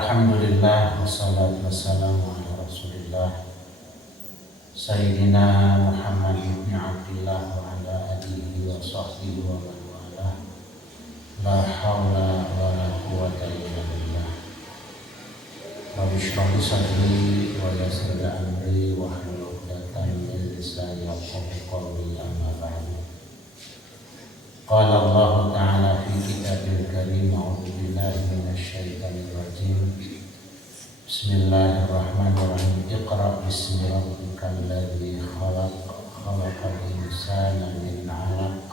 Alhamdulillah wassalatu wassalamu ala Rasulillah Sayyidina Muhammad ibn Abdillah wa ala alihi wa sahbihi wa man walah. La hawla wa la quwwata illa billah. Rabbi shrah li sadri wa yassir li amri wa hlul 'uqdatam min lisani yafqahu qawli, amma ba'du. Qala Allah Ta'ala fi kitabil karim, a'udzu billahi minasy syaithanir rajim. Bismillahirrahmanirrahim. Iqra bismi rabbikal ladzi khalaq, khalaqal insana min 'alaq.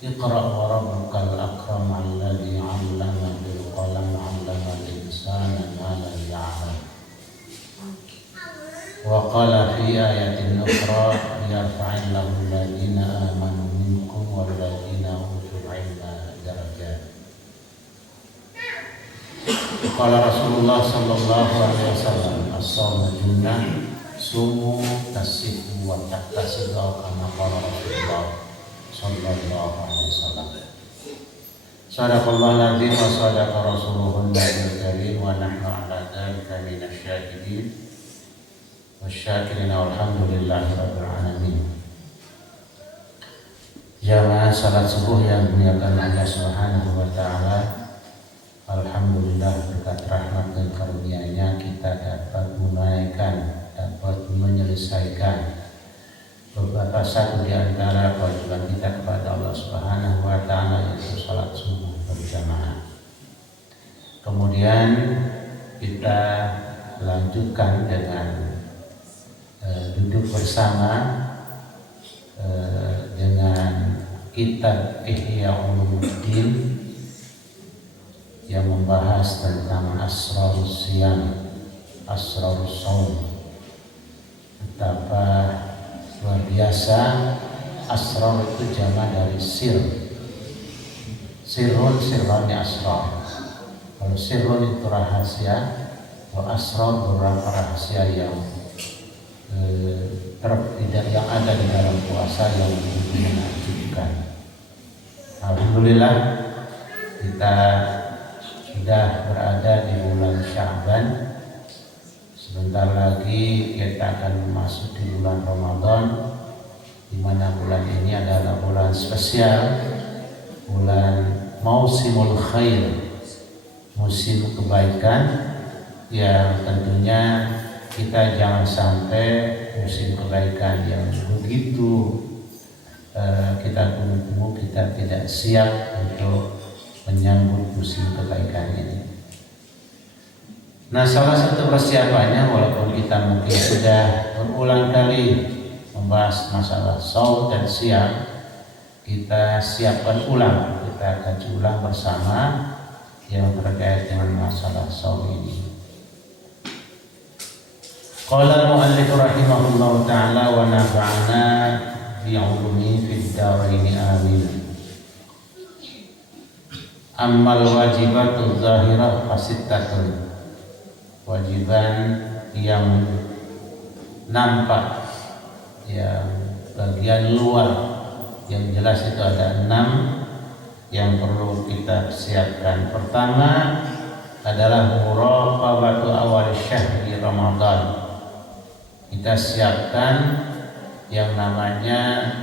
Iqra wa rabbukal akram alladzi 'allama bil qalam, 'allamal insana ma lam ya'lam. Wa qala fi ayatin ukhra, yarfa'illahu alladhina amanu minkum wal ladzina utul 'ilma darajat. Qala Rasulullah sallallahu alaihi wasallam, as-shawmu junnah, sumu tasihu wa taktasibu, kama qala Rasulullah sallallahu alaihi wasallam. Sadaqallahu al-azim wa sadaqa rasuluhun nabiyul karim wa nahnu ala dzalika minasy syahidin wasyakirin walhamdulillahi rabbil alamin. Jamaah salat subuh yang dimuliakan Allah Subhanahu wa taala, alhamdulillah berkat rahmat dan karunia-Nya kita dapat menyelesaikan beberapa satu di antara kewajiban kita kepada Allah Subhanahu wa taala, yaitu salat subuh berjamaah. Kemudian kita lanjutkan dengan duduk bersama dengan kitab Ihya Ulumuddin yang membahas tentang asrarus siyam, asrarus shaum. Betapa luar biasa asrar itu jama dari sir. Sirrun, sirrani asrar. Kalau sirrun itu rahasia, kalau asrar beberapa rahasia yang tidak yang ada di dalam puasa yang menakjubkan. Alhamdulillah kita sudah berada di bulan Sya'ban. Sebentar lagi kita akan masuk di bulan Ramadan, di mana bulan ini adalah bulan spesial, bulan mausimul khair, musim kebaikan, yang tentunya kita jangan sampai musim kebaikan yang begitu kita tunggu-tunggu, kita tidak siap untuk menyambut musim kebaikan ini. Nah, salah satu persiapannya, walaupun kita mungkin sudah berulang kali membahas masalah shaum dan siam, kita siapkan ulang, kita kaji ulang bersama yang terkait dengan masalah shaum ini. Qala al-mu'allif rahimahullahu ta'ala wa nafa'ana bi'ulumi fid dharaini amin. Ammal wajibatu zahirah fasittatun. Wajiban yang nampak, yang bagian luar, yang jelas itu ada 6 yang perlu kita siapkan. Pertama adalah muraqabatu awal syahri Ramadan. Kita siapkan yang namanya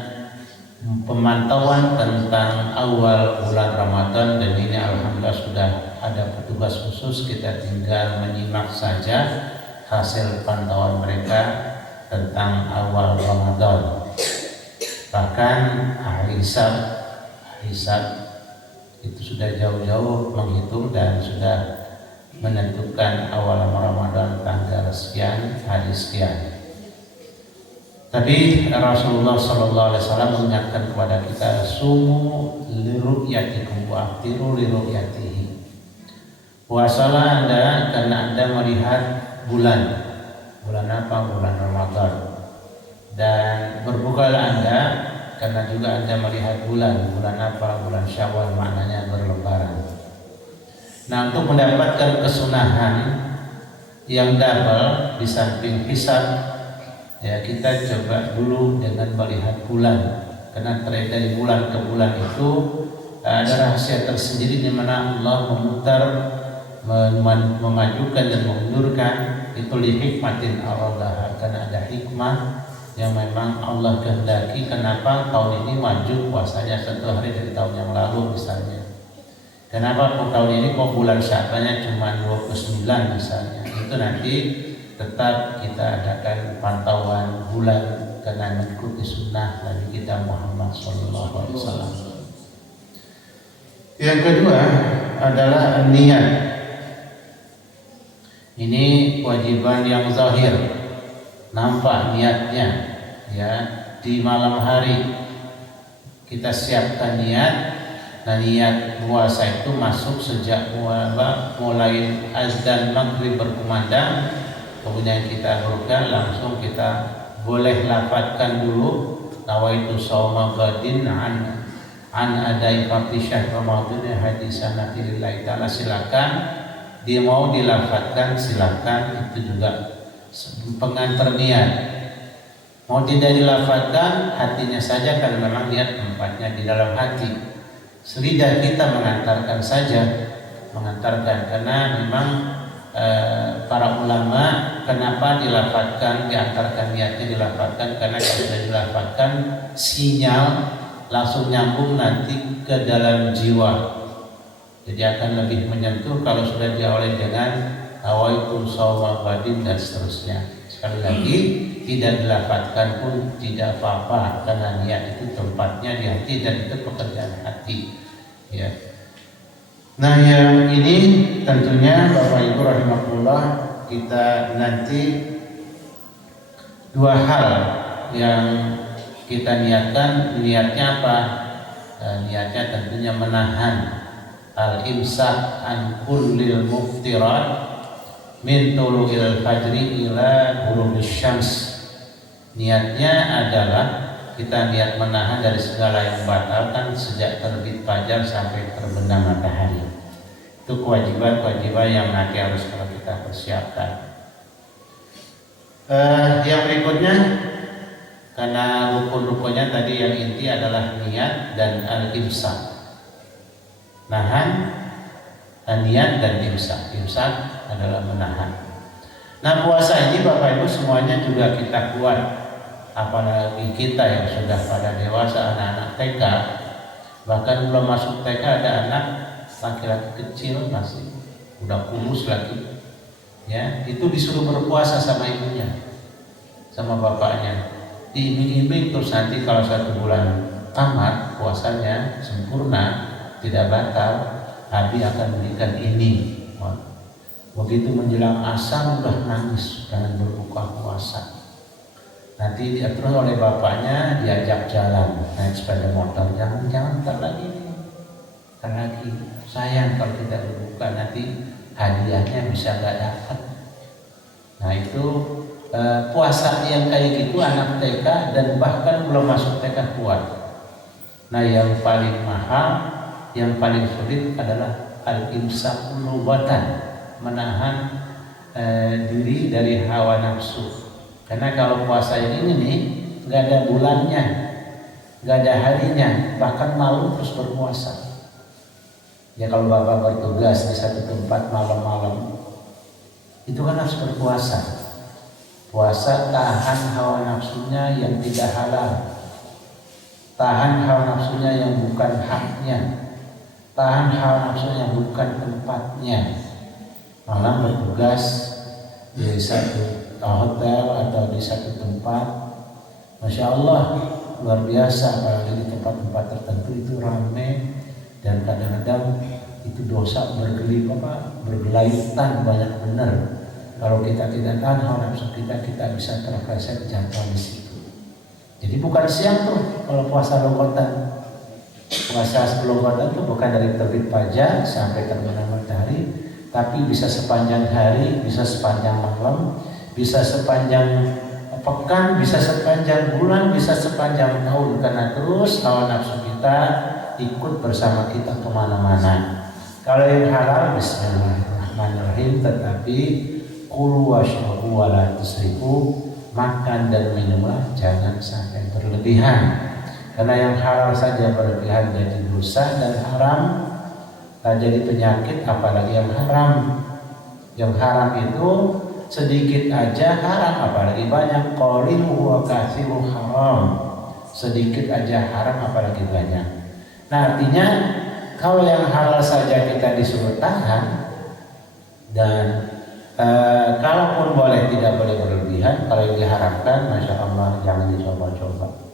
pemantauan tentang awal bulan Ramadan, dan ini alhamdulillah sudah ada petugas khusus, kita tinggal menyimak saja hasil pantauan mereka tentang awal Ramadan. Bahkan ahli hisab itu sudah jauh-jauh menghitung dan sudah menentukan awal Ramadan tanggal sekian, hari sekian. Tapi Rasulullah Sallallahu Alaihi Wasallam mengingatkan kepada kita, sumu liru'yatikum wa aftiru liru'yatihi. Puasalah Anda karena Anda melihat bulan. Bulan apa? Bulan Ramadan. Dan berbukalah Anda karena juga Anda melihat bulan. Bulan apa? Bulan Syawal, maknanya berlebaran. Nah, untuk mendapatkan kesunahan yang double di samping hisab, ya kita coba dulu dengan melihat bulan, karena dari bulan ke bulan itu ada rahasia tersendiri di mana Allah memutar memajukan dan mengundurkan itu li hikmatin Allah, karena ada hikmah yang memang Allah kehendaki. Kenapa tahun ini maju puasanya 1 hari dari tahun yang lalu misalnya? Kenapa tahun ini kok bulan Sya'bannya cuma 29 misalnya? Itu nanti tetap kita adakan pantauan bulan karena mengikuti sunnah Nabi kita Muhammad SAW. Yang kedua adalah niat. Ini kewajiban yang zahir, nampak niatnya ya. Di malam hari kita siapkan niat. Nah, niat puasa itu masuk sejak mulai azan maghrib berkumandang, kemudian kita buka, langsung kita boleh lafadzkan dulu nawaitu shauma ghadin an adai faqih syahr Ramadan hadisan lillahi ta'ala. Silakan dia mau dilafadzkan, silakan, itu juga pengantar niat. Mau tidak dilafadzkan, hatinya saja, karena memang niat tempatnya di dalam hati. Lidah kita mengantarkan saja, karena memang para ulama kenapa dilafadzkan, diantarkan niatnya dilafadzkan, karena kalau sudah dilafadzkan sinyal langsung nyambung nanti ke dalam jiwa, jadi akan lebih menyentuh kalau sudah diawali dengan nawaitu shauma ghadin dan seterusnya. Sekali lagi, tidak dilafadzkan pun tidak apa-apa, karena niat itu tempatnya di hati dan itu pekerjaan hati ya. Nah, yang ini tentunya Bapak Ibu rahimahullah, kita nanti dua hal yang kita niatkan. Niatnya apa? Niatnya tentunya menahan al-imsak an kullil muftirat min tulu'il fajri ila ghurubis syams. Niatnya adalah kita niat menahan dari segala yang batalkan sejak terbit fajar sampai terbenam matahari. Itu kewajiban-kewajiban yang nanti harus kalau kita persiapkan. Yang berikutnya, karena rukun-rukunnya tadi yang inti adalah niat dan al-imsak. Nahan, niat dan imsak. Imsak adalah menahan. Nah, puasa ini Bapak Ibu semuanya juga kita kuat. Apalagi kita yang sudah pada dewasa, anak-anak TK, bahkan belum masuk TK ada anak laki-laki kecil masih udah kurus lagi ya, itu disuruh berpuasa sama ibunya, sama bapaknya, diiming-iming terus nanti kalau 1 bulan tamat puasanya sempurna, tidak batal, Abi akan berikan ini. Begitu menjelang asar udah nangis pengen berbuka puasa. Nanti terus oleh bapaknya diajak jalan naik sepeda motor, jangan ntar lagi, sayang kalau kita berbuka nanti hadiahnya bisa nggak dapat. Nah itu puasa yang kayak gitu anak TK dan bahkan belum masuk TK kuat. Nah yang paling mahal, yang paling sulit adalah al-imsak lughatan, menahan diri dari hawa nafsu. Karena kalau puasa ini nih nggak ada bulannya, nggak ada harinya, bahkan malu terus berpuasa. Ya kalau bapak bertugas di satu tempat malam-malam, itu kan harus berpuasa. Puasa tahan hawa nafsunya yang tidak halal, tahan hawa nafsunya yang bukan haknya, tahan hawa nafsunya yang bukan tempatnya. Malam bertugas di satu hotel atau di satu tempat, Masya Allah luar biasa. Apalagi di tempat-tempat tertentu itu ramai dan kadang-kadang itu dosa bergelaitan banyak benar. Kalau kita tidak tahan hawa nafsu kita bisa terpleset jatuh di situ. Jadi bukan siang tuh kalau puasa logotan. Puasa sebelum logotan itu bukan dari terbit fajar sampai terbenam matahari, tapi bisa sepanjang hari, bisa sepanjang malam, bisa sepanjang pekan, bisa sepanjang bulan, bisa sepanjang tahun, karena terus hawa nafsu kita ikut bersama kita kemana-mana. Kalau yang halal, bismillahirrahmanirrahim, tetapi kulu washrabu wa la tusrifu, makan dan minumlah jangan sampai berlebihan. Karena yang halal saja berlebihan jadi dosa dan haram, jadi penyakit, apalagi yang haram. Yang haram itu sedikit aja haram, apalagi banyak. Qaliluhu wa katsiruhu haram. Sedikit aja haram, apalagi banyak. Nah, artinya kalau yang halal saja kita disuruh tahan, dan kalaupun boleh tidak boleh berlebihan. Kalau yang diharapkan, masya Allah, jangan dicoba-coba.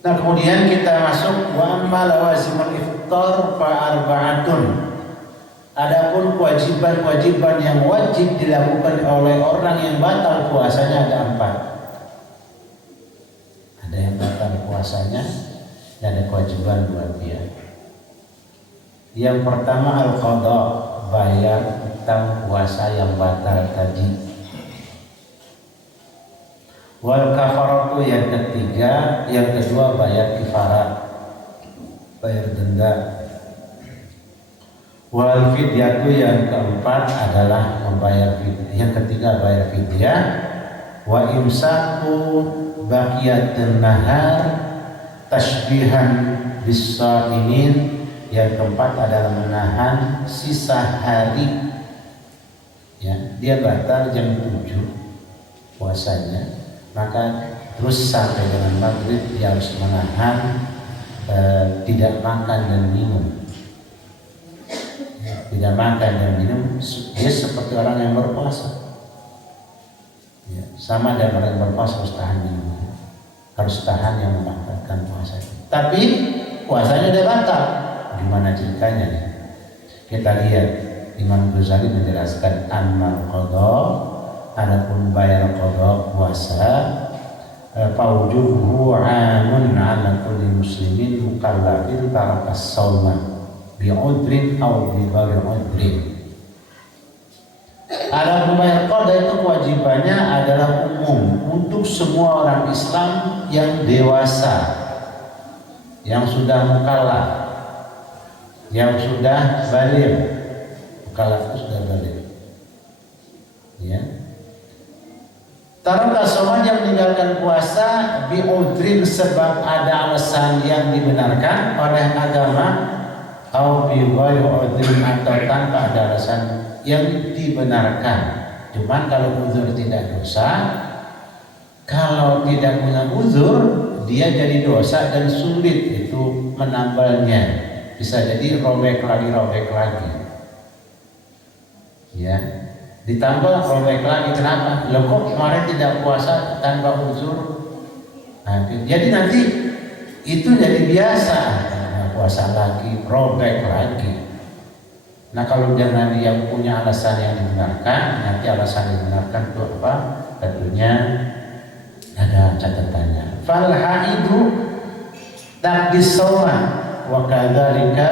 Nah, kemudian kita masuk wa amma lawazimul iftar fa arba'atun. Adapun kewajiban-kewajiban yang wajib dilakukan oleh orang yang batal puasanya ada 4. Ada yang batal puasanya dan ada kewajiban buat dia. Yang pertama al-qadha, bayar utang puasa yang batal tadi. Wal kafaratu yang ketiga, yang kedua bayar kifarat, bayar denda. Wal fidyatu yang keempat adalah membayar fidyah. Yang ketiga bayar fidyah. Wa imsaku baqiyatun nahar tashbihan bis-shaimin. Yang keempat adalah menahan sisa hari. Ya, dia batal jam 7 puasanya, maka terus sampai dengan maghrib dia harus menahan tidak makan dan minum. Tidak makan dan minum, dia seperti orang yang berpuasa. Ya, sama dengan orang yang berpuasa harus tahan minum, harus tahan yang membatalkan puasa. Tapi puasanya dia batal. Gimana ceritanya nih? Kita lihat, Imam Ghazali menjelaskan amal qadha, adapun bayar qadha puasa, faujuhu 'amun 'ala kulli muslimin mukallafin tarakas shauma bi'udrin aw bi ghairi udrin. Adapun bayar qadha itu kewajibannya adalah umum untuk semua orang Islam yang dewasa, yang sudah mukallaf, yang sudah baligh. Mukallaf itu sudah baligh. Ya. Taraka shauma, yang meninggalkan puasa bi'udrin sebab ada alasan yang dibenarkan oleh agama, atau bi ghairi udrin atau tanpa ada alasan yang dibenarkan. Cuman kalau uzur tidak dosa, kalau tidak punya uzur dia jadi dosa dan sulit itu menambalnya. Bisa jadi robek lagi. Ya, ditambah robek lagi. Kenapa? Loh, kok kemarin tidak puasa tanpa uzur? Nah, jadi nanti itu jadi biasa. Puasa lagi, robek lagi. Nah, kalau jangan yang punya alasan yang dibenarkan, nanti alasan yang dibenarkan itu apa? Tentunya ada catatannya. Fal haidu taqdis shauma wa kadzalika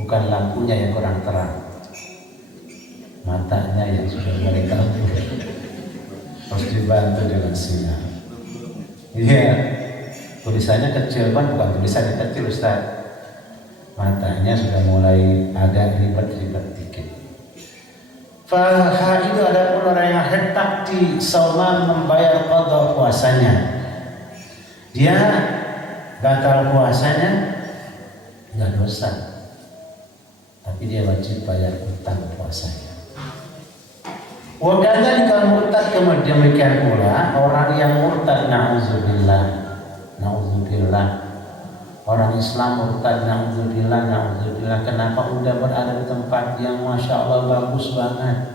bukan lampunya yang kurang terang, matanya yang sudah mulai kabur. Harus dibantu dengan sinar. Iya, tulisannya kecil kan, bukan tulisannya kecil Ustaz. Matanya sudah mulai agak ribet dikit. Fahha itu ada pun orang yang hentak di shauma membayar qadha puasanya. Dia batal puasanya nggak dosa, tapi dia wajib bayar utang puasanya. Wakadhan kalau murtad, kemudian demikian pula orang yang murtad, na'udzubillah, orang Islam murtad, na'udzubillah. Kenapa udah berada di tempat yang masya Allah bagus banget,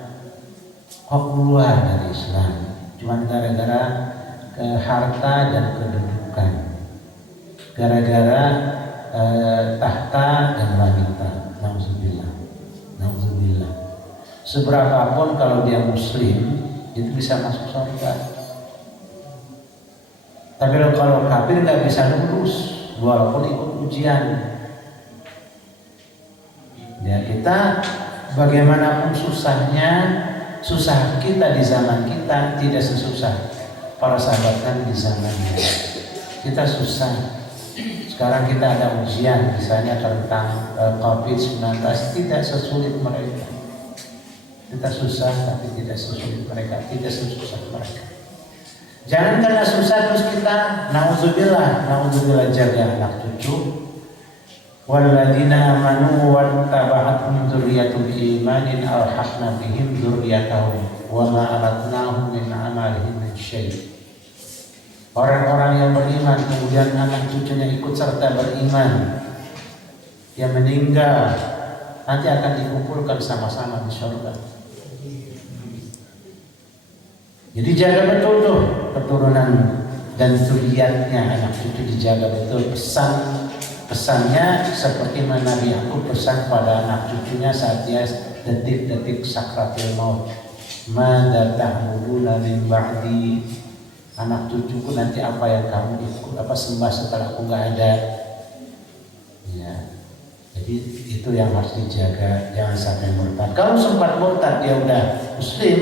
kok keluar dari Islam? Cuma gara-gara harta dan kedudukan, gara-gara tahta dan wanita. Na'udzubillah. Seberapapun kalau dia muslim itu bisa masuk surga. Tapi kalau kafir nggak bisa lulus walaupun ikut ujian. Ya, kita bagaimanapun susahnya, susah kita di zaman kita tidak sesusah para sahabat kan di zamannya. Kita susah. Sekarang kita ada ujian misalnya tentang COVID-19, tidak sesulit mereka. Kita susah tapi tidak sesulit mereka, tidak sesusah mereka. Jangan karena susah terus kita naudzubillah jaga anak cucu. Walladzina amanu wattaba'athum dzurriyyatuhum biimanin alhaqna bihim dzurriyyatahum wa ma alatnahum min amalihim min syai'. Orang-orang yang beriman kemudian anak cucunya ikut serta beriman, yang meninggal nanti akan dikumpulkan sama-sama di surga. Jadi jaga betul tuh keturunan dan zuriatnya, anak cucu dijaga betul. Pesannya seperti mana Nabi Yakub pesan pada anak cucunya saat dia detik-detik sakratul maut. Madza ta'buduna min ba'di, anak cucuku nanti apa yang kamu ikut, apa sembah setelah aku nggak ada. Ya, jadi itu yang harus dijaga, jangan sampai murtad. Kalau sempat murtad dia udah muslim,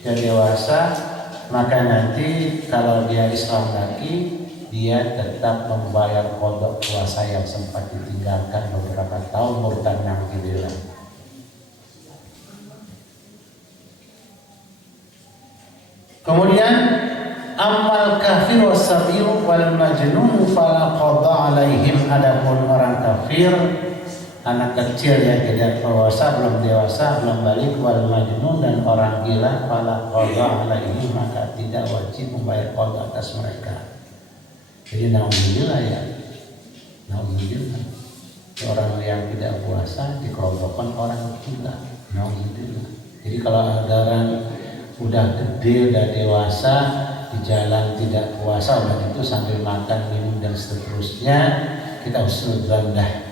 dia dewasa, maka nanti kalau dia Islam lagi, dia tetap membayar qada puasa yang sempat ditinggalkan beberapa tahun murtad na'udzubillah. Kemudian amal kafir wasabil wal majnun fala qada alaihim, adapun orang kafir, anak kecil yang tidak dewasa, belum dewasa, belum balik, wal majnun dan orang gila, fala qada alaihim, maka tidak wajib membayar qada atas mereka. Jadi naudzubillah ya, naudzubillah, orang yang tidak puasa dikerobokan orang gila, naudzubillah. Jadi kalau ada orang udah gede, udah dewasa, di jalan tidak puasa, udah itu sambil makan, minum dan seterusnya, kita husnuzan dah.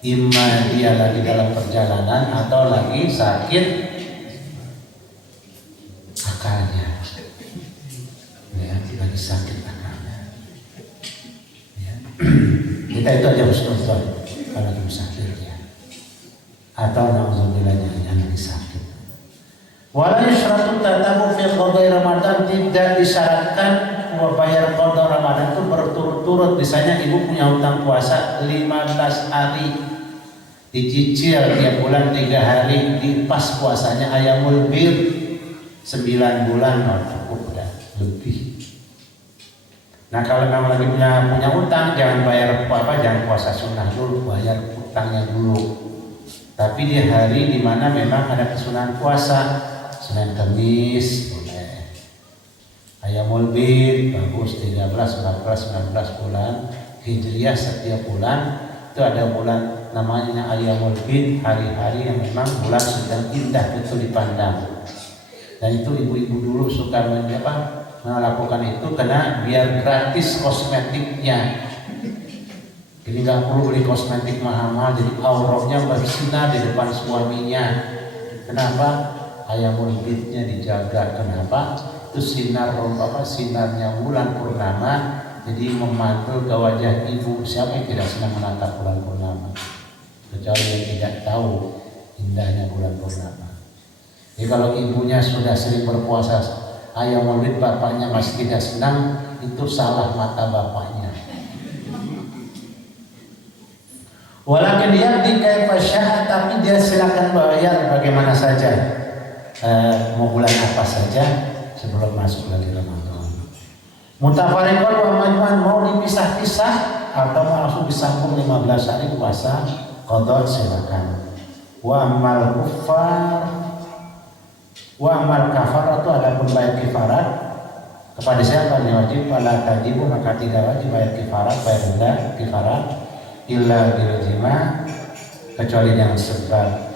Imma dia lagi dalam perjalanan atau lagi sakit akalnya, ya, lagi sakit akalnya. Ya. Kita itu aja husnuzan kalau lagi sakit ya, atau na'udzubillah jangan lagi sakit. Wala yushratu tatamu fi qadai Ramadan, tidak disyaratkan bayar qada Ramadan itu berturut-turut. Misalnya ibu punya hutang puasa 15 hari, dicicil tiap bulan 3 hari, di pas puasanya ayamul bir 9 bulan, cukup dah lebih. Nah kalau memang lagi punya hutang, jangan bayar jangan puasa sunnah dulu, bayar hutangnya dulu. Tapi di hari dimana memang ada kesunahan puasa, Senin Kamis boleh, ayamul bid bagus, 13, 14, 19 bulan Hijriah setiap bulan itu ada bulan namanya ayamul bid, hari-hari yang memang bulan sedang indah betul dipandang. Dan itu ibu-ibu dulu suka melakukan itu karena biar gratis kosmetiknya. Jadi nggak perlu beli kosmetik mahal-mahal, jadi auratnya bersinar di depan suaminya. Kenapa? Ayamul bidnya dijaga. Kenapa? Itu sinarnya bulan purnama, jadi memantul ke wajah ibu. Siapa yang tidak senang menatap bulan purnama? Kecuali yang tidak tahu indahnya bulan purnama. Jadi kalau ibunya sudah sering berpuasa ayamul bid, bapaknya masih tidak senang, itu salah mata bapaknya. Walakin dia dikaifa sya'a, tapi dia silakan bayar bagaimana saja. Mau bulan apa saja sebelum masuk lagi Ramadan. Mutafariqan wa majmu'an, mau dipisah-pisah atau langsung disambung 15 hari puasa qada silakan. Wa amal kafarat itu ada pun bayar kifarat kepada siapa yang wajib, wala tajibu, maka tidak wajib bayar kifarat, bayar denda kifarat illa bil jima, kecuali yang sebab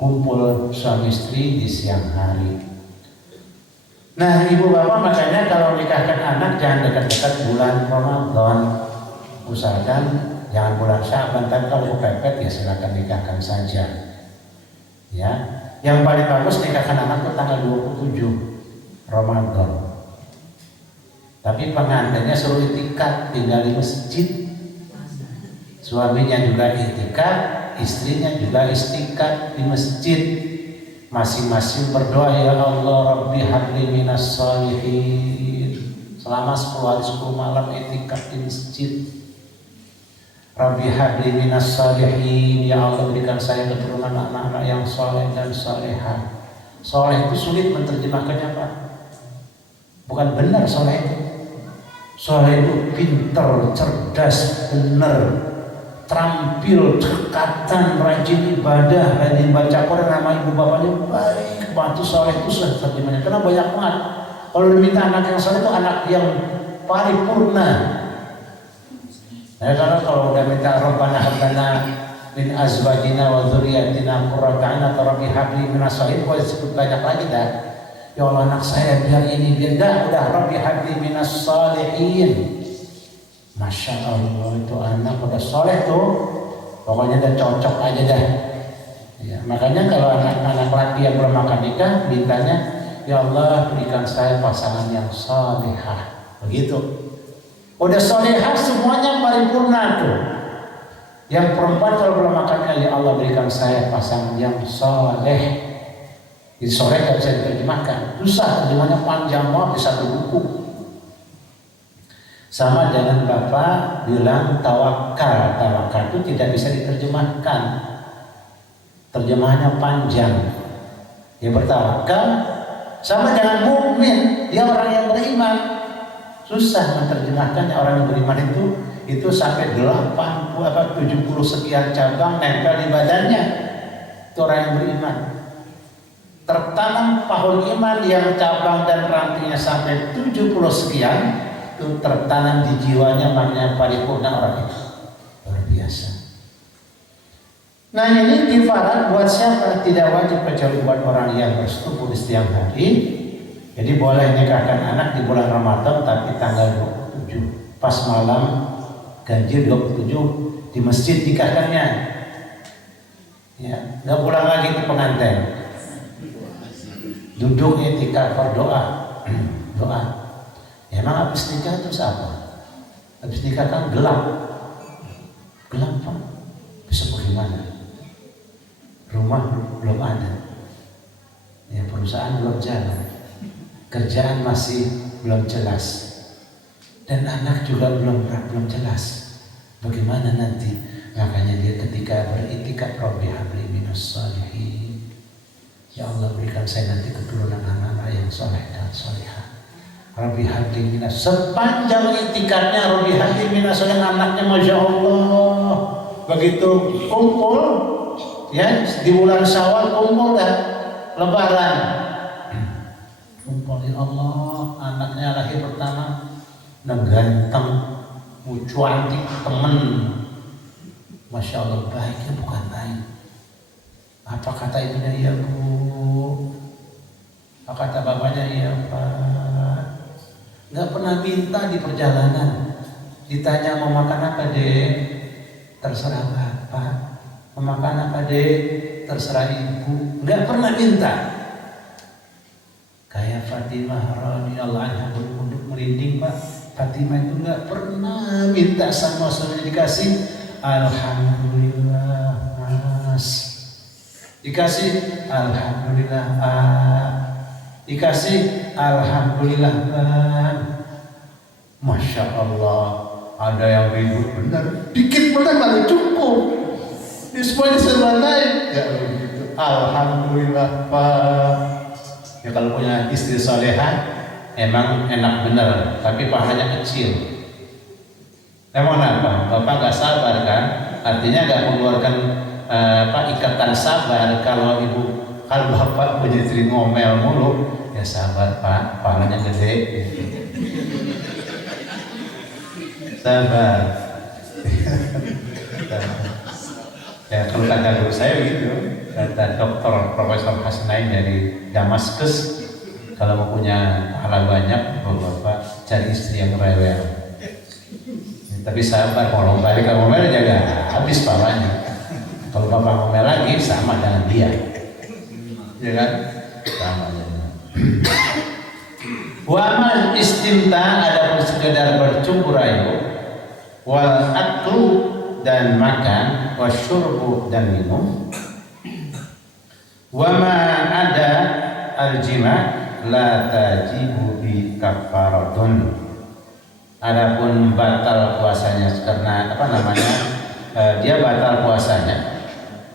kumpul suami istri di siang hari. Nah ibu bapak, makanya kalau nikahkan anak jangan dekat-dekat bulan Ramadan, usahakan jangan bulan Sya'ban. Tapi kalau kepepet ya silakan nikahkan saja. Ya, yang paling bagus nikahkan anak itu tanggal 27 Ramadan. Tapi pengantinnya suruh itikaf, tinggal di masjid. Suaminya juga itikaf, istrinya juga istiqat di masjid, masing-masing berdoa, ya Allah Rabbi habli minas sholihin, selama 10 hari 10 malam itikaf di masjid. Rabbi habli minas sholihin, ya Allah berikan saya keturunan anak-anak yang soleh dan solehah. Soleh itu sulit menerjemahkannya Pak. Bukan benar soleh itu. Soleh itu pintar, cerdas, benar, terampil, cekatan, rajin ibadah, rajin baca Quran, nama ibu bapaknya baik, bantu soleh itu sudah terjemahnya. Karena banyak banget. Kalau diminta anak yang soleh itu anak yang paripurna. Nah, kalau udah minta Rabbana hablana min azwajina wa dzurriyyatina qurrata a'yun rabbi habli minas sholihin, boleh disebut banyak lagi dah. Ya Allah, anak saya biar ini biar enggak, udah rabbi habli minas sholihin. Masya Allah, itu anak udah soleh tuh, pokoknya udah cocok aja dah. Ya, makanya kalau anak-anak laki yang belum akan nikah, mintanya, ya Allah berikan saya pasangan yang solehah. Begitu. Udah solehah semuanya paripurna tuh. Yang perempuan kalau belum akan nikah, ya Allah berikan saya pasangan yang soleh. Jadi soleh gak bisa diterjemahkan, susah, terjemahnya panjang banget di satu buku. Sama dengan Bapak bilang tawakal, tawakal itu tidak bisa diterjemahkan, terjemahannya panjang. Dia bertawakal, sama dengan mukmin, dia orang yang beriman, susah menerjemahkannya. Orang yang beriman itu sampai 70 sekian cabang nempel di badannya, itu orang yang beriman. Tertanam pohon iman yang cabang dan rantingnya sampai 70 sekian, itu tertanam di jiwanya, maknanya paripurna orang itu. Luar biasa. Nah, ini kifarat buat siapa? Tidak wajib kecuali buat orang yang bersetubuh di setiap hari. Jadi boleh nikahkan anak di bulan Ramadan, tapi tanggal 27 pas malam ganjil 27 di masjid nikahkannya. Ya, nggak pulang lagi ke pengantin. Duduk etika berdoa, doa. Ya, emang habis nikah itu apa? Habis nikah kan gelap, gelap Pak. Bisa bagaimana? Rumah belum ada, ya perusahaan belum jalan, kerjaan masih belum jelas, dan anak juga belum jelas. Bagaimana nanti? Makanya dia ketika beritikaf, Rabbi habli minas sholihin. Ya Allah berikan saya nanti keturunan anak-anak yang soleh dan solehah. Rabbi habli minas, sepanjang itikadnya Rabbi habli minas sholihin, anaknya Masya Allah. Begitu kumpul, ya di bulan Syawal kumpul dah Lebaran. Kumpul, ya Allah, anaknya lahir pertama, ganteng, cantik, temen. Masya Allah, baiknya bukan main. Apa kata ibunya? Iya Bu. Apa kata bapaknya? Iya Pak. Gak pernah minta di perjalanan. Ditanya mau makan apa Dek? Terserah Bapak. Mau makan apa Dek? Terserah Ibu. Gak pernah minta. Kayak Fatimah radhiyallahu anha berunduk merinding Pak. Fatimah itu gak pernah minta sama suaminya, dikasih alhamdulillah Mas. Dikasih alhamdulillah dikasih alhamdulillah Bang. Masya Allah, ada yang ribut benar, dikit benar malah cukup. Ini semuanya serba naik. Ya begitu. Alhamdulillah Pak. Ya kalau punya istri salehah emang enak benar, tapi pahalanya kecil. Emang apa? Bapak nggak sabar kan? Artinya nggak mengeluarkan ikatan sabar. Kalau bapak punya istri ngomel mulu, ya sabar Pak, pahalanya gede. Sabar. Ya kalau kata guru saya gitu, kata Dr. Profesor Hasnain dari Damaskus, kalau mau punya pahala banyak, bapak cari istri yang rewel. Tapi sabar, kalau balik ke ngomel jaga habis pahalanya. Kalau bapak ngomel lagi sama dengan dia, ya kan? Sama aja. Wa amal istimta, ada sekedar bercukur rayu, wal aklu dan makan, wasyurbu dan minum, wa ma ada aljima la tajibu bi kafaratun. Adapun batal puasanya karena dia batal puasanya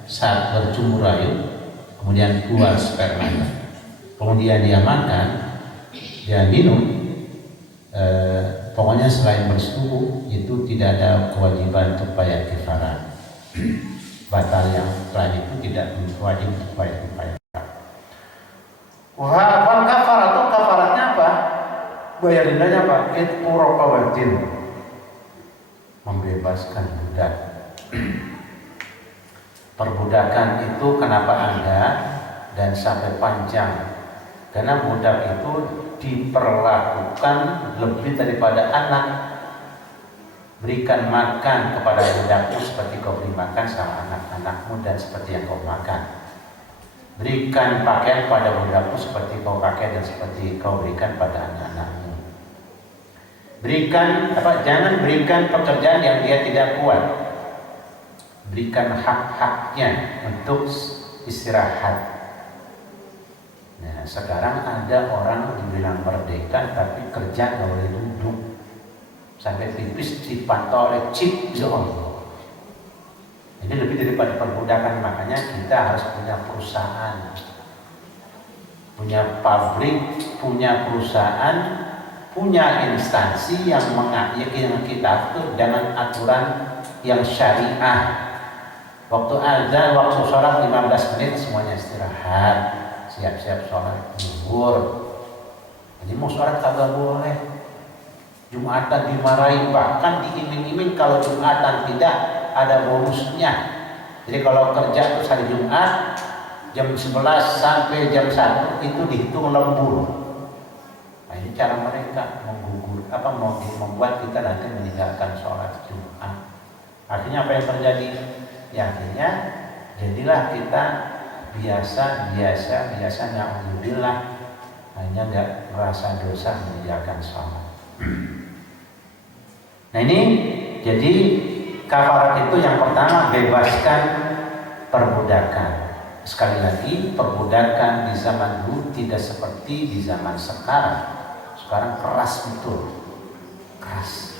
saat bercumbu rayu, kemudian keluar spermanya, kemudian dia makan, dia minum, Pokoknya selain bersetubuh itu tidak ada kewajiban untuk bayar kifarat. Batal yang lain itu tidak wajib untuk bayar kifarat. Wah, kafarat itu kafaratnya apa? Bayar dendanya apa? Itqu raqabatin, membebaskan budak. Perbudakan itu kenapa ada dan sampai panjang? Karena budak itu diperlakukan lebih daripada anak. Berikan makan kepada budakmu seperti kau beri makan sama anak-anakmu dan seperti yang kau makan. Berikan pakaian pada budakmu seperti kau pakai dan seperti kau berikan pada anak-anakmu. Jangan berikan pekerjaan yang dia tidak kuat. Berikan hak-haknya untuk istirahat. Nah, sekarang ada orang dibilang merdeka tapi kerja nggak boleh duduk, sampai pipis dipantau oleh chip, ya Allah. Ini lebih daripada perbudakan. Makanya kita harus punya perusahaan, punya pabrik, punya perusahaan, punya instansi yang mengayomi kita itu dengan aturan yang syariah. Waktu azan, waktu sholat 15 menit semuanya istirahat, siap-siap sholat zuhur. Jadi mau sholat kagak boleh. Jumatan dimarahi, bahkan diiming-iming kalau Jumatan tidak ada bonusnya. Jadi kalau kerja terus hari Jumat jam 11 sampai jam 1 itu dihitung lembur. Nah, ini cara mereka membuat kita nanti meninggalkan sholat Jumat. Akhirnya apa yang terjadi? Ya, akhirnya jadilah kita biasa na'udzubillah, hanya nggak merasa dosa meninggalkan sholat. Nah, ini jadi kafarat itu yang pertama, bebaskan perbudakan. Sekali lagi, perbudakan di zaman dulu tidak seperti di zaman sekarang. Sekarang keras betul, keras.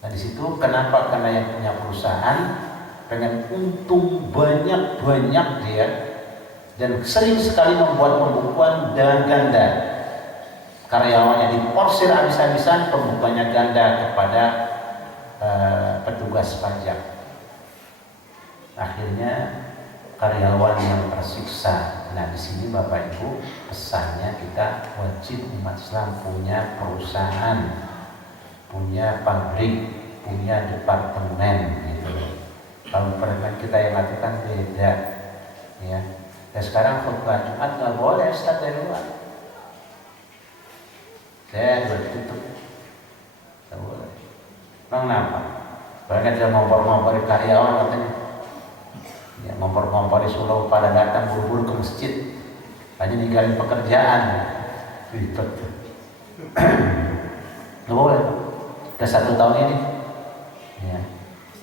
Nah, di situ kenapa? Karena yang punya perusahaan pengen untung banyak dia, dan sering sekali membuat pembukuan dan ganda. Karyawannya diporsir habis-habisan, pembukuannya ganda kepada petugas pajak. Akhirnya karyawan yang tersiksa. Nah, di sini Bapak Ibu, pesannya kita wajib umat Islam punya perusahaan, punya pabrik, punya departemen gitu. Kalau departemen kita yang lakukan beda, ya. Dan sekarang khutbah Jumat nggak boleh Ustaz dari luar. Saya sudah tutup, nggak boleh. Kenapa? Mereka tidak ngompor-ngompori karyawan katanya. Ya, ngompor-ngompori Solo pada datang buru-buru ke masjid, hanya ninggalin pekerjaan. Ribet. Nggak boleh. Udah 1 tahun ini, ya.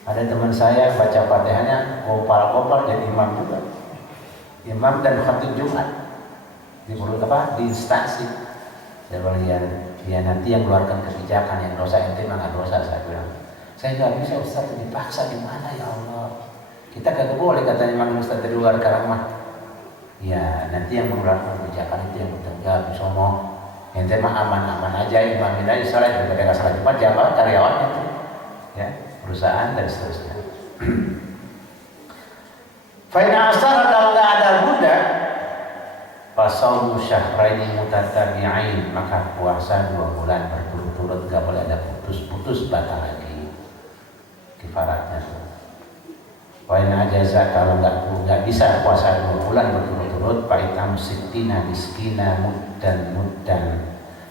Ada teman saya baca Fatihahnya gopal-gopal jadi imam juga, imam dan khatib Jumat di instansi. Saya bilang ya nanti yang keluarkan kebijakan, yang dosa ente mana dosa. Saya bilang saya nggak bisa Ustaz, dipaksa gimana ya Allah. Kita kagak boleh katanya manggil Ustaz dari luar sekarang mah. Ya nanti yang mengeluarkan kebijakan itu yang bertanggung jawab. Sono ente mah aman-aman aja, imamin aja salat, daripada nggak salat Jumat jamaah karyawannya itu, ya, perusahaan dan seterusnya. Faina asar, kalau nggak ada budak, fasaumu syahraini mutatabi'ain, maka puasa 2 bulan berturut-turut, nggak boleh ada putus-putus, batal lagi kifaratnya. Faina ajaza, kalau nggak bisa puasa 2 bulan berturut-turut, faitam sittina miskina muddan,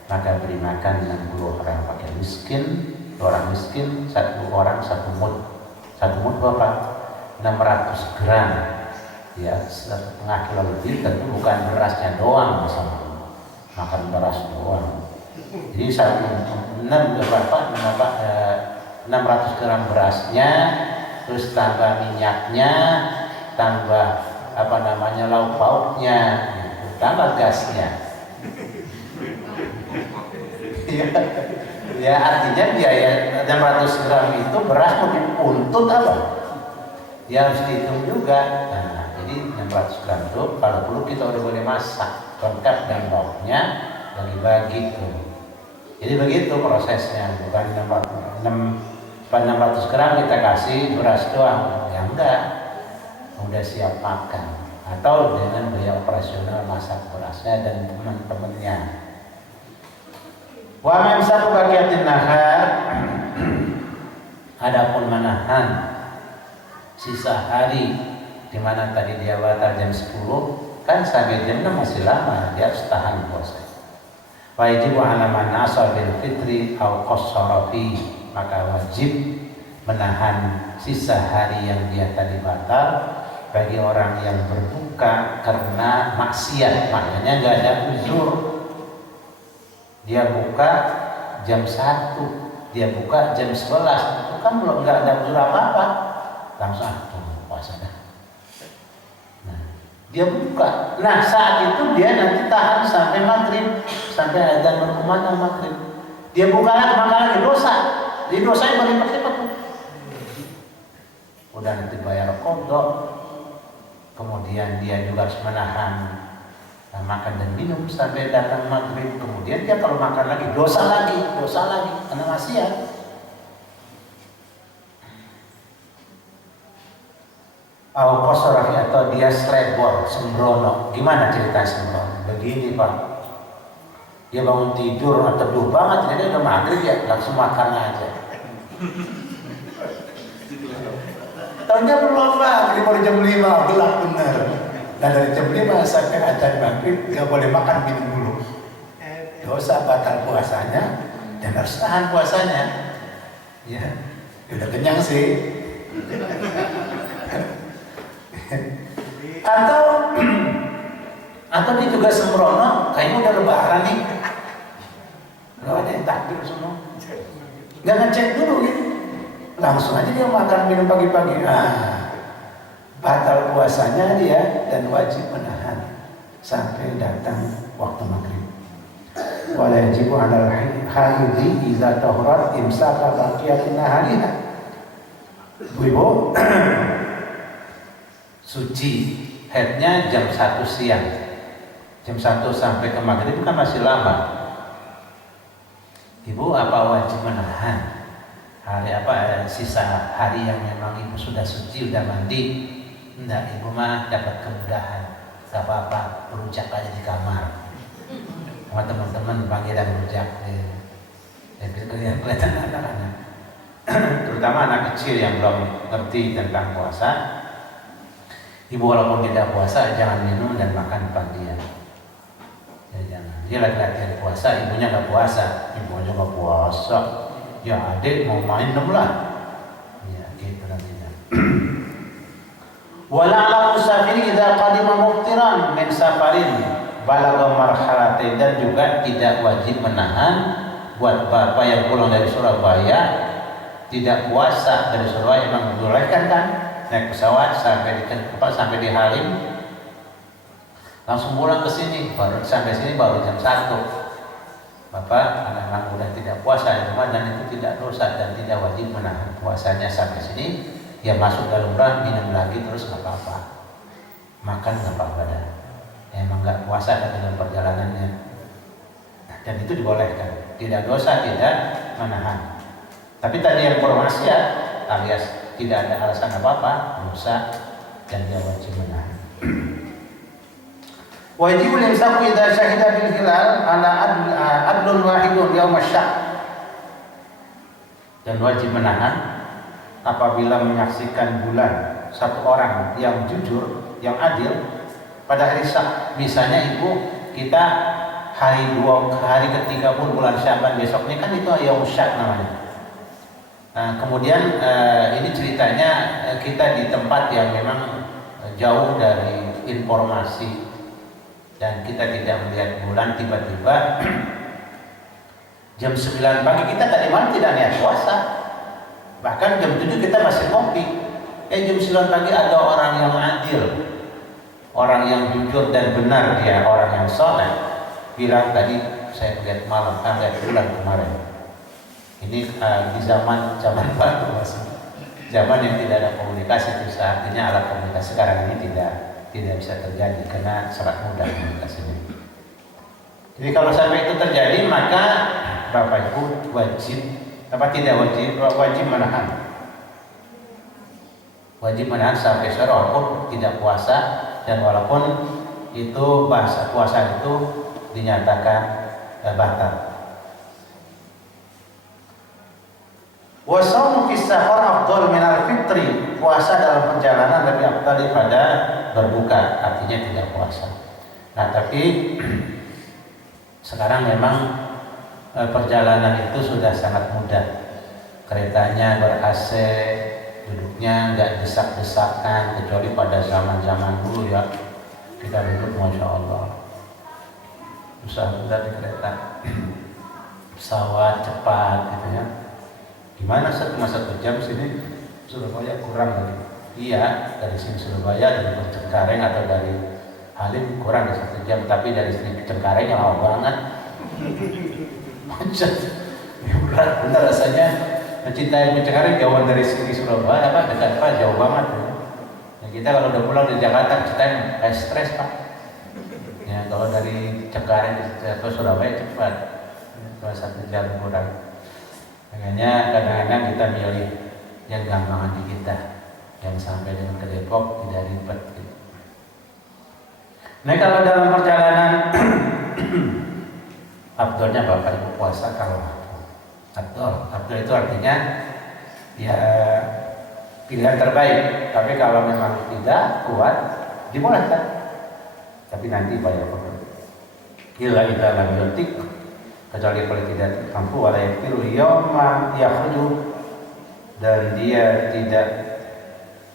maka beri makan 60 orang pakai miskin, orang miskin 1 orang 1 mud. 1 mud berapa? 600 gram, ya, 1,5 kilo lebih. Tentu bukan berasnya doang, misalnya makan beras doang. Jadi 600 gram berasnya, terus tambah minyaknya, tambah lauk pauknya, tambah gasnya. Ya artinya biaya 600 gram itu beras mau diuntut apa? Ya harus dihitung juga. Nah, jadi 600 gram itu kalau perlu kita udah boleh masak lengkap dan lauknya bagi-bagi tuh. Jadi begitu prosesnya, bukan 600 gram kita kasih beras doang, ya enggak, udah siap makan. Atau dengan biaya operasional masak berasnya dan teman-temannya. Wa memsaku bagiatin nahar, adapun menahan sisa hari, di mana tadi dia batal jam 10, kan sampai jam 6 masih lama, dia harus tahan puasa. Wajib ala man asal bil fitri au qassara fi, maka wajib menahan sisa hari yang dia tadi batal bagi orang yang berbuka karena maksiat, maknanya nggak ada uzur. Dia buka jam 1, dia buka jam 11, itu kan belum nggak ada uzur apa-apa, langsung puasa dah. Nah, dia buka. Nah, saat itu dia nanti tahan sampai maghrib, sampai azan berkumandang maghrib. Dia buka lagi, makan lagi, dosa. Di dosanya berlipat-lipat. Udah nanti bayar kodok. Kemudian dia juga harus menahan makan dan minum sampai datang maghrib. Kemudian dia kalau makan lagi, dosa lagi, karena maksiat. Al-Qasrafi atau dia selebor, sembrono. Gimana cerita sembrono? Begini Pak, dia bangun tidur teduh banget, jadi udah maghrib ya langsung makan aja. Tahunnya belum maghrib, baru jam 5, gelap bener. Nah dari jam 5 sampai adzan maghrib nggak boleh makan minum dulu. Dosa batal puasanya dan harus tahan puasanya. Ya, udah kenyang sih. atau dia juga sembrono, kayaknya udah lebaran nih. Kalau ada yang takbir semua, nggak ngecek dulu gitu. Langsung aja dia makan minum pagi-pagi. Batal puasanya dia dan wajib menahan sampai datang waktu maghrib. Wala yajibu 'alal haidhi idza tahurat imsaka baqiyatin nahariha. Ibu suci haidnya jam 1 siang. Jam 1 sampai ke maghrib kan masih lama. Ibu apa wajib menahan hari sisa hari yang memang ibu sudah suci, sudah mandi? Enggak, ibu mah dapat kemudahan, gak apa-apa, berujak aja di kamar sama teman-teman, panggilan rujak kelihatan anak-anak terutama anak kecil yang belum ngerti tentang puasa. Ibu walaupun tidak puasa, jangan minum dan makan depan dia ya, jangan. Dia lagi latihan puasa, ibunya gak puasa, ibunya gak puasa, ya adik mau main lah ya gitu nantinya. Wala ala musafir idza qadima muftiran min safarin balagha marhalatin, dan juga tidak wajib menahan buat bapak yang pulang dari Surabaya tidak puasa dari Surabaya, memang bolehkan kan naik pesawat sampai di Halim langsung pulang ke sini, baru sampai sini baru jam 1. Bapak anak-anak udah tidak puasa di rumah dan itu tidak dosa dan tidak wajib menahan puasanya sampai sini. Dia masuk dalam umrah, minum lagi terus nggak apa-apa, makan nggak apa-apa dah. Emang nggak puasa kan dalam perjalanannya, dan itu dibolehkan, tidak dosa, tidak menahan. Tapi tadi yang bermaksiat alias tidak ada alasan apa-apa, dosa dan dia wajib menahan. Wajibul imsaku idza syahida bil hilal ala adlun wahidun yaum asy-syak, dan wajib menahan apabila menyaksikan bulan satu orang yang jujur, yang adil pada hari Syak. Misalnya ibu, kita hari ketiga bulan Syaban besok ini kan itu yaum Syak namanya. Nah, kemudian ini ceritanya kita di tempat yang memang jauh dari informasi dan kita tidak melihat bulan, tiba-tiba jam 9 pagi kita tadi malam tidak niat puasa. Bahkan jam 7 kita masih ngopi. Jam 9 pagi ada orang yang adil, orang yang jujur dan benar, dia orang yang soleh, bilang tadi saya lihat malam, lihat bulan kemarin. Ini di zaman baru masih zaman yang tidak ada komunikasi, itu artinya alat komunikasi sekarang ini tidak bisa terjadi karena sangat mudah komunikasinya. Jadi kalau sampai itu terjadi, maka Bapak Ibu wajib apa tidak wajib? Wajib menahan. Wajib menahan sampai sore walaupun tidak puasa dan walaupun itu bahasa puasa itu dinyatakan batal. Wa shaumu fis safar afdal min al-fitri. Puasa dalam perjalanan lebih afdal daripada berbuka, artinya tidak puasa. Nah, tapi sekarang memang perjalanan itu sudah sangat mudah. Keretanya ber-AC, duduknya nggak desak-desakan, kecuali pada zaman-zaman dulu ya. Kita duduk Masya Allah susah mudah di kereta. Pesawat cepat gitu ya. Gimana cuma 1 jam sini Surabaya kurang lagi. Iya, dari sini Surabaya dari Cengkareng atau dari Halim kurang dari 1 jam, tapi dari sini ke Cengkareng lama banget. Benar rasanya mencintai Cengkareng jauhan dari sini Surabaya Pak, dekat Pak, jauh banget. Nah, kita kalau udah pulang dari Jakarta kita kayak stres Pak. Ya, kalau dari Cengkareng ke Surabaya cepat, cuma 1 jam kurang. Makanya kadang-kadang kita milih yang gampangan di kita, yang sampai dengan ke Depok tidak ribet. Gitu. Nah, kalau dalam perjalanan afdolnya Bapak Ibu puasa kalau afdol itu artinya ya pilihan terbaik. Tapi kalau memang tidak kuat dibolehkan. Tapi nanti bayar kodok. Illa idza lam yutik, kecuali kalau tidak mampu, wala yaqilu yawma yakhruju, dan dia tidak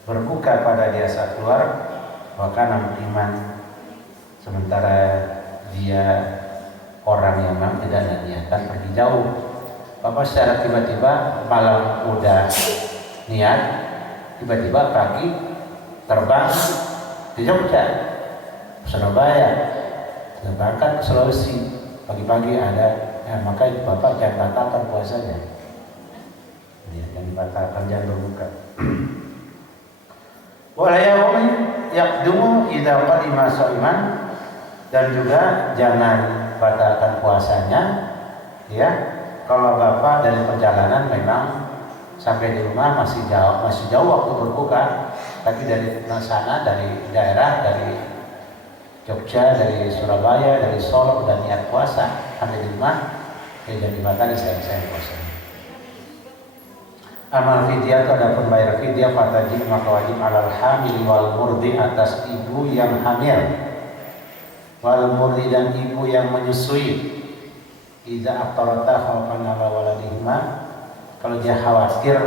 berbuka pada dia saat keluar, wakana iman, sementara dia orang yang memang tidak ada niatan pergi jauh. Bapak secara tiba-tiba malam udah niat, tiba-tiba pagi terbang di Jogja, Surabaya, berangkat ke Sulawesi, pagi-pagi ada, maka Bapak jangan batalkan puasanya, jangan dibatalkan, jangan berbuka. Walayawmi yaqdumu idza qadima sha'iman, dan juga jangan batalkan puasanya, ya. Kalau Bapak dari perjalanan memang sampai di rumah masih jauh waktu berbuka, tapi dari sana, dari daerah, dari Jogja, dari Surabaya, dari Solo dan niat puasa sampai di rumah, jadi batalkan saya puasa. Amal fidyah itu ada pembayar fidyah fatajib, maka wajib alal hamil wal murdi, atas ibu yang hamil, wal murdi dan ibu yang menyusui. Idza aftarata khaufan ala waladihima, kalau dia khawatir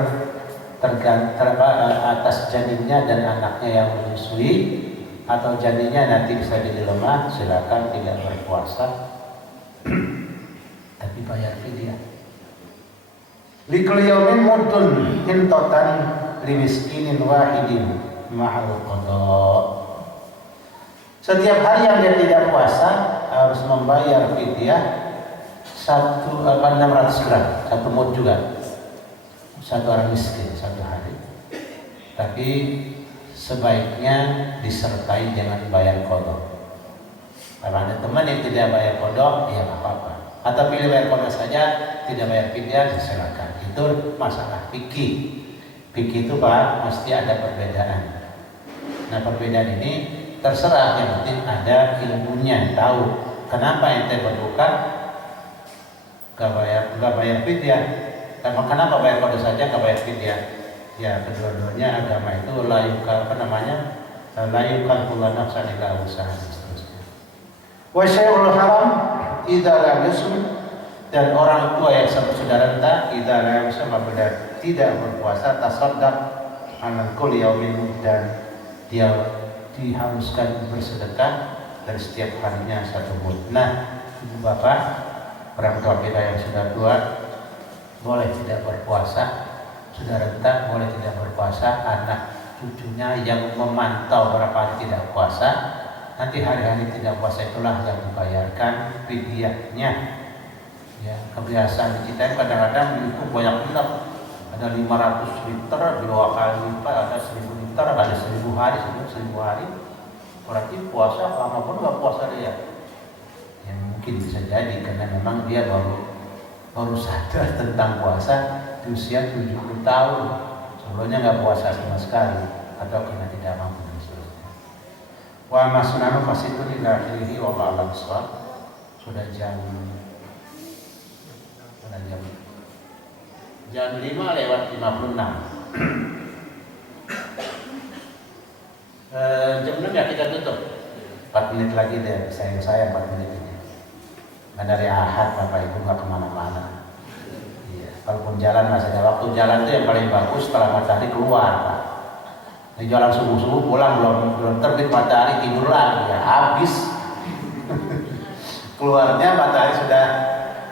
atas janinnya dan anaknya yang menyusui, atau janinnya nanti bisa jadi lemah, silakan tidak berpuasa tapi bayar fidyah. Likul yaumin mudun hintotan limiskinin wahidin ma'al qada. Setiap hari yang dia tidak puasa harus membayar fidyah 600 gram, 1 mud juga, 1 orang miskin 1 hari. Tapi sebaiknya disertai dengan bayar kodok. Kalau ada teman yang tidak bayar kodok, ya nggak apa-apa. Atau pilih bayar kodok saja, tidak bayar fidyah, silakan. Itu masalah fikih. Fikih itu Pak, mesti ada perbedaan. Nah, perbedaan ini terserah, yang penting ada ilmunya, tahu kenapa ente berbuka gak bayar fidyah. Kenapa bayar kodok saja gak bayar fidyah? Ya, kedua-duanya agama itu layukan pula nafsan ila usaha seterusnya. Wa syai'ul haram idza lam yusum, dan orang tua yang sudah renta idza lam yusum apabila tidak berpuasa, tasaddaq an kulli yaumin, dan dia diharuskan bersedekah dari setiap harinya 1 mud. Nah, ibu bapak, orang tua kita yang sudah tua boleh tidak berpuasa, sudah renta boleh tidak berpuasa, anak cucunya yang memantau berapa hari tidak puasa, nanti hari-hari tidak puasa itulah yang dibayarkan fidyahnya. Ya, kebiasaan kita kadang-kadang itu banyak banget, ada 500 liter 2 kali lipat, ada 1000 liter, ada 1000 hari, 1000 hari. Berarti puasa lama pun nggak puasa dia. Yang mungkin bisa jadi karena memang dia baru baru sadar tentang puasa di usia 70 tahun. Sebelumnya nggak puasa sama sekali atau karena tidak mampu dan seterusnya. Wa masunanu fasitun ila akhirih wa ba'alam suat. Sudah jam 5:56. Jam 6 ya kita tutup. 4 menit lagi deh, sayang saya 4 menit ini. Nggak dari Ahad Bapak Ibu nggak kemana-mana. Iya, kalaupun jalan masih ada waktu. Jalan itu yang paling bagus setelah matahari keluar, Pak. Di jalan subuh-subuh pulang belum terbit matahari, tidur lagi ya habis. Keluarnya matahari sudah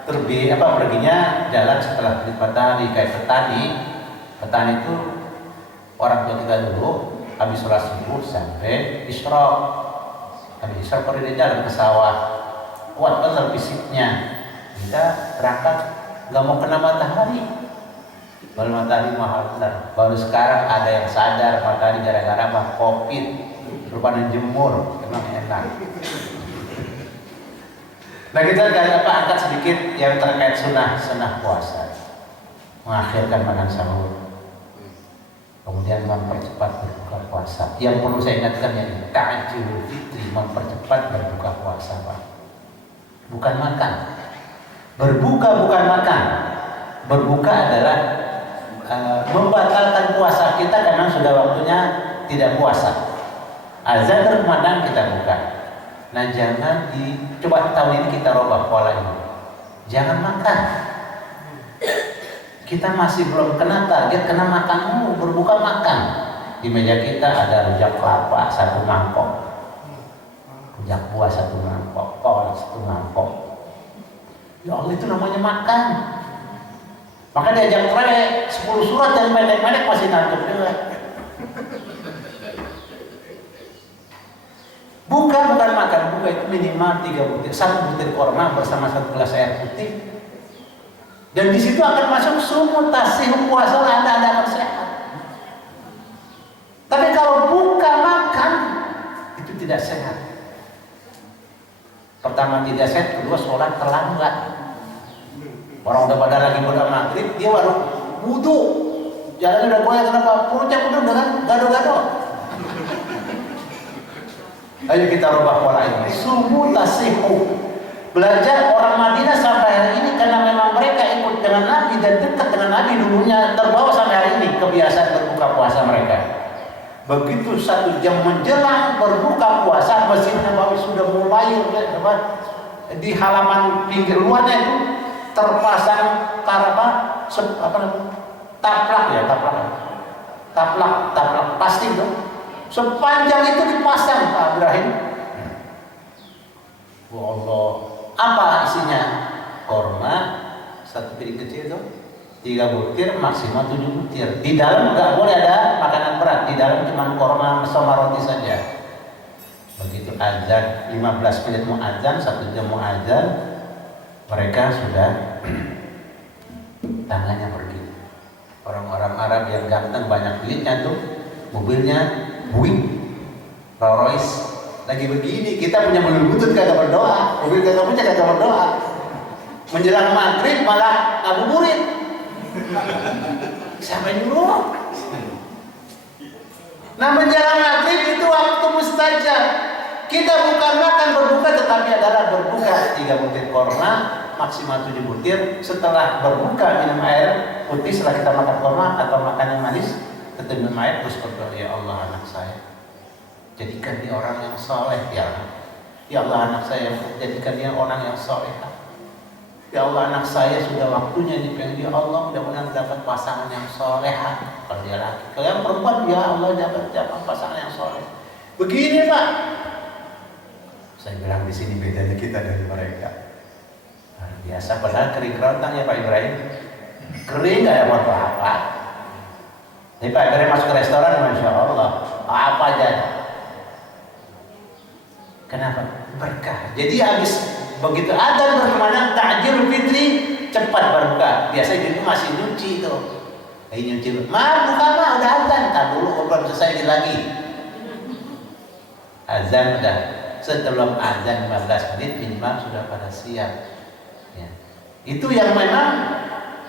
terbit, perginya jalan setelah terbit matahari. Kayak petani itu orang tua kita dulu habis sholat subuh sampai isyraq. Habis isyraq pergi jalan ke sawah, kuat benar fisiknya. Kita berangkat nggak mau kena matahari. Baru matahari mahal benar. Baru sekarang ada yang sadar matahari gara-gara COVID, rupanya jemur, emang enak. Nah kita angkat sedikit yang terkait sunnah puasa, mengakhirkan makan sahur, kemudian mempercepat berbuka puasa. Yang perlu saya ingatkan ya, ta'jilul fitri, mempercepat berbuka puasa, Pak. Bukan makan. Berbuka bukan makan. Berbuka adalah membatalkan puasa kita karena sudah waktunya tidak puasa. Azan berkumandang kita buka. Nah jangan coba tahun ini kita rubah pola ini. Jangan makan. Kita masih belum kena target, kena makan berbuka makan. Di meja kita ada rujak kelapa 1 mangkok, rujak buah 1 mangkok, kolak 1 mangkok. Ya Allah, itu namanya makan. Maka diajak trek 10 surat yang pendek-pendek masih ngantuk juga. Bukan makan, buka itu minimal 3 butir, 1 butir korma bersama 1 gelas air putih. Dan di situ akan masuk sumut tasih puasa Anda akan sehat. Tapi kalau buka makan itu tidak sehat. Pertama tidak sehat, kedua sholat terlambat. Orang udah pada lagi pada maghrib, dia baru wudu. Jalannya udah goyang, kenapa? Perutnya penuh dengan gado-gado. Ayo kita rubah pola ini. Sumut tasihu. Belajar orang Madinah sampai hari ini karena memang mereka ikut dengan Nabi dan dekat dengan Nabi, dulunya terbawa sampai hari ini kebiasaan berbuka puasa mereka. Begitu 1 jam menjelang berbuka puasa, Masjid Nabawi sudah mulai di halaman pinggir luarnya itu terpasang taplak plastik tuh. Sepanjang itu dipasang Pak Ibrahim. Allah, apa isinya? Korma 1 piring kecil itu 3 butir, maksimal 7 butir. Di dalam nggak boleh ada makanan berat. Di dalam cuma korma sama roti saja. Begitu azan 15 menit mau azan, 1 jam mau azan, mereka sudah tangannya pergi. Orang-orang Arab yang ganteng banyak duitnya tuh, mobilnya Buick, Rolls Royce. Lagi begini, kita punya mobil butut kagak berdoa, mobil kagak punya kagak berdoa. Menjelang maghrib malah ngabuburit. Siapa nyuruh? Nah menjelang maghrib itu waktu mustajab. Kita bukan makan berbuka, tetapi adalah berbuka 3 butir korma, maksimal 7 butir. Setelah berbuka minum air putih, setelah kita makan korma atau makan yang manis, tetap minum air terus berdoa, ya Allah anak saya, jadikan dia orang yang soleh ya Allah. Ya Allah anak saya, jadikan dia orang yang soleh. Ya Allah anak saya sudah waktunya dipanggil, ya Allah mudah-mudahan dapat pasangan yang soleh. Kalau dia laki, kalau yang perempuan ya Allah dapat pasangan yang soleh. Begini Pak, saya bilang di sini bedanya kita dari mereka. Nah, biasa padahal kering kerontang ya Pak Ibrahim, kering nggak ada apa-apa. Tapi Pak Ibrahim masuk ke restoran, masya Allah apa aja. Kenapa? Berkah. Jadi habis begitu adzan berkumandang ta'jil fitri, cepat berbuka. Biasanya itu masih nyuci itu. Nyuci. Buka udah adzan. Tak dulu belum selesai lagi. Azan udah. Setelah azan 15 menit minimal sudah pada siap. Ya. Itu yang memang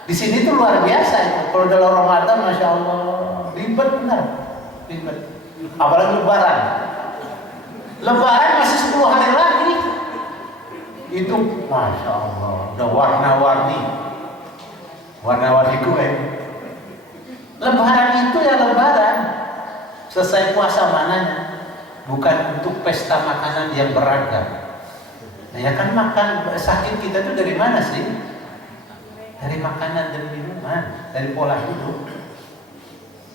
di sini tuh luar biasa itu. Kalau dalam Ramadan, masya Allah, ribet benar, ribet. Apalagi Lebaran. Lebaran masih 10 hari lagi. Itu masya Allah, udah warna-warni kue. Lebaran itu ya lebaran. Selesai puasa mananya? Bukan untuk pesta makanan yang beragam. Nah, ya kan makan sakit kita itu dari mana sih? Dari makanan dan minuman, dari pola hidup.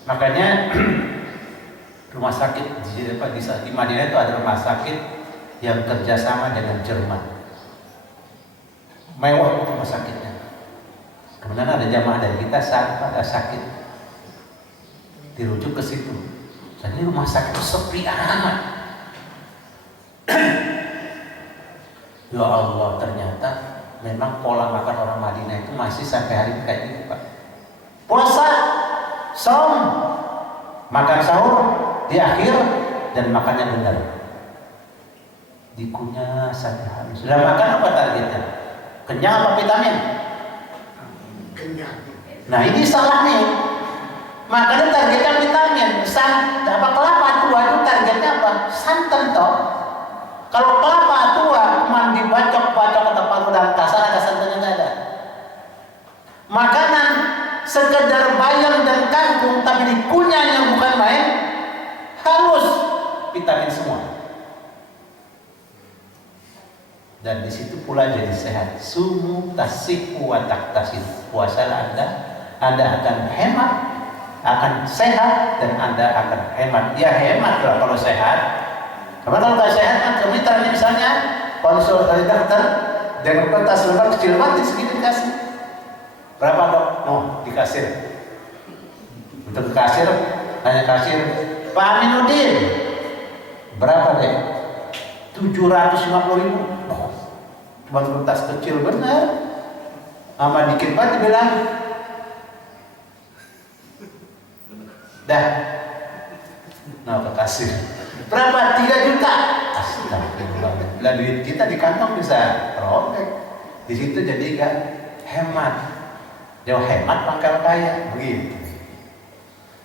Makanya rumah sakit di Madinah itu ada rumah sakit yang kerjasama dengan Jerman. Mewah rumah sakitnya. Kemudian ada jamaah dari kita saat pada sakit dirujuk ke situ. Jadi rumah sakit itu sepi amat. Ya Allah, ternyata memang pola makan orang Madinah itu masih sampai hari ini kayak gitu, Pak. Puasa, saum, makan sahur di akhir dan makannya benar. Dikunyah sampai habis. Sudah makan apa targetnya? Kenyang apa vitamin? Kenyang. Nah ini salah nih. Makanya targetnya vitamin. Kelapa tua itu targetnya apa? Santan toh. Kalau kelapa tua cuma dibacok-bacok atau paru dan kasar, ada santannya nggak ada. Makanan sekedar bayam dan kangkung tapi dikunyahnya bukan main, halus, vitamin semua. Dan di situ pula jadi sehat. Sumu tasiku wa taktasid. Puasalah Anda akan hemat, akan sehat, dan Anda akan hemat. Ya hemat lah kalau sehat. Karena kalau nggak sehat kan kemitranya misalnya konsul dari dokter dengan kertas lembar kecil banget segini dikasih. Berapa dok? Oh di kasir. Untuk kasir, tanya kasir, Pak Aminuddin, berapa deh? 750.000. Cuma kertas kecil benar. Sama dikit banget bilang. Dah. Nah ke kasir. Berapa? 3 juta. Astagfirullah. Lah duit kita di kantong bisa robek. Di situ jadi kan hemat. Dia hemat pangkal kaya begitu.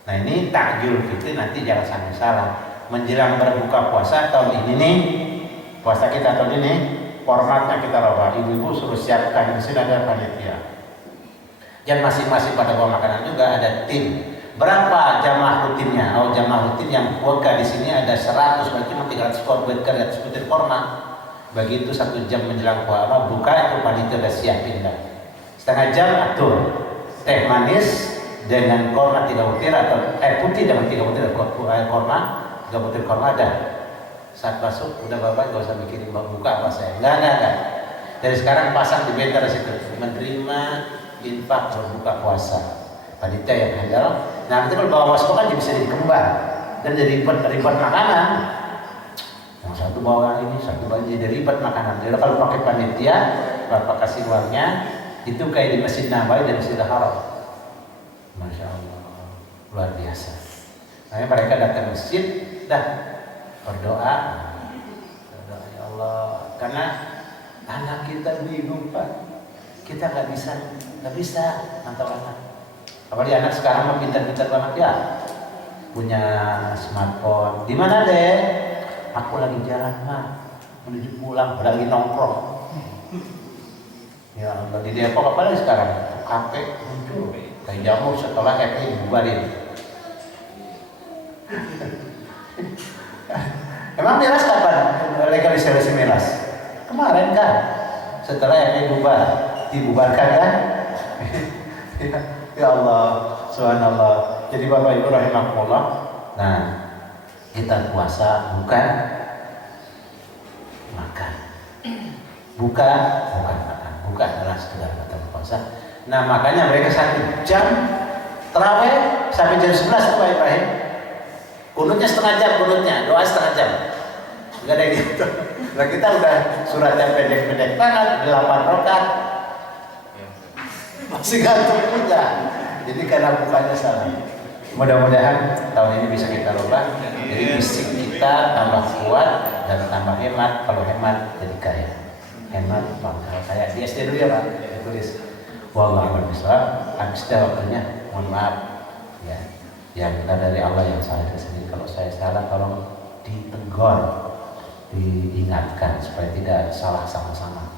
Nah ini takjil fitri nanti jangan sampai salah. Menjelang berbuka puasa tahun ini nih, puasa kita tahun ini, formatnya kita rubah. Ibu-ibu suruh siapkan, di sini ada panitia. Dan masing-masing pada bawa makanan juga ada tim. Berapa jamaah rutinnya? Oh jamaah rutin yang kuota di sini ada 100, berarti 300 butir 300 butir korma. Begitu 1 jam menjelang puasa buka itu panitia udah siapin dah. Setengah jam atur teh manis dengan korma 3 butir atau air putih dengan 3 butir korma, 3 butir korma ada. Saat masuk udah bapak gak usah mikirin buka apa saya. Enggak. Dari sekarang pasang di banner situ menerima infak berbuka puasa. Panitia yang handal. Nah nanti kalau bawa wasko kan bisa jadi kembar dan jadi ribet makanan. Yang satu bawa ini, satu bawa jadi ribet makanan. Jadi kalau pakai panitia, bapak kasih uangnya, itu kayak di Masjid Nabawi dan Masjidil Haram. Masya Allah, luar biasa. Makanya mereka datang masjid, dah berdoa ya Allah, karena anak kita bingung Pak, kita nggak bisa mantap anak. Apalagi anak sekarang mah pintar-pintar banget ya, punya smartphone. Di mana deh? Aku lagi jalan mah, menuju pulang, lagi nongkrong. Ya Allah, di Depok apalagi sekarang kafe muncul kayak jamur setelah FPI dibubarin. Emang miras kapan legalisasi miras? Kemarin kan, setelah FPI dibubarkan kan? Ya Allah, subhanallah. Jadi Bapak Ibu rahimahullah. Nah, kita puasa bukan makan. Bukan makan. Bukan adalah sekedar batal puasa. Nah, makanya mereka 1 jam tarawih sampai jam 11 itu Pak Ibrahim. Kunutnya setengah jam, doa setengah jam. Enggak ada gitu. Nah, kita udah suratnya pendek-pendek banget, 8 rakaat. Masih gantung juga. Jadi karena bukanya salah. Mudah-mudahan tahun ini bisa kita rubah. Jadi fisik kita tambah kuat dan tambah hemat. Kalau hemat jadi kaya. Hemat maka kaya. Di SD dulu ya Pak. tulis. Wallahu a'lam bishawab. Habis dah waktunya, mohon maaf ya. Yang benar dari Allah, yang salah dari sendiri. Kalau saya salah tolong ditegur, diingatkan supaya tidak salah sama-sama.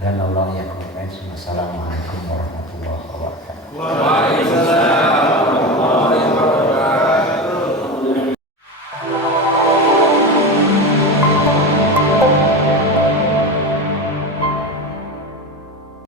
Dan Allah yang mengingatkan. Assalamualaikum warahmatullahi wabarakatuh. Waalaikumsalam.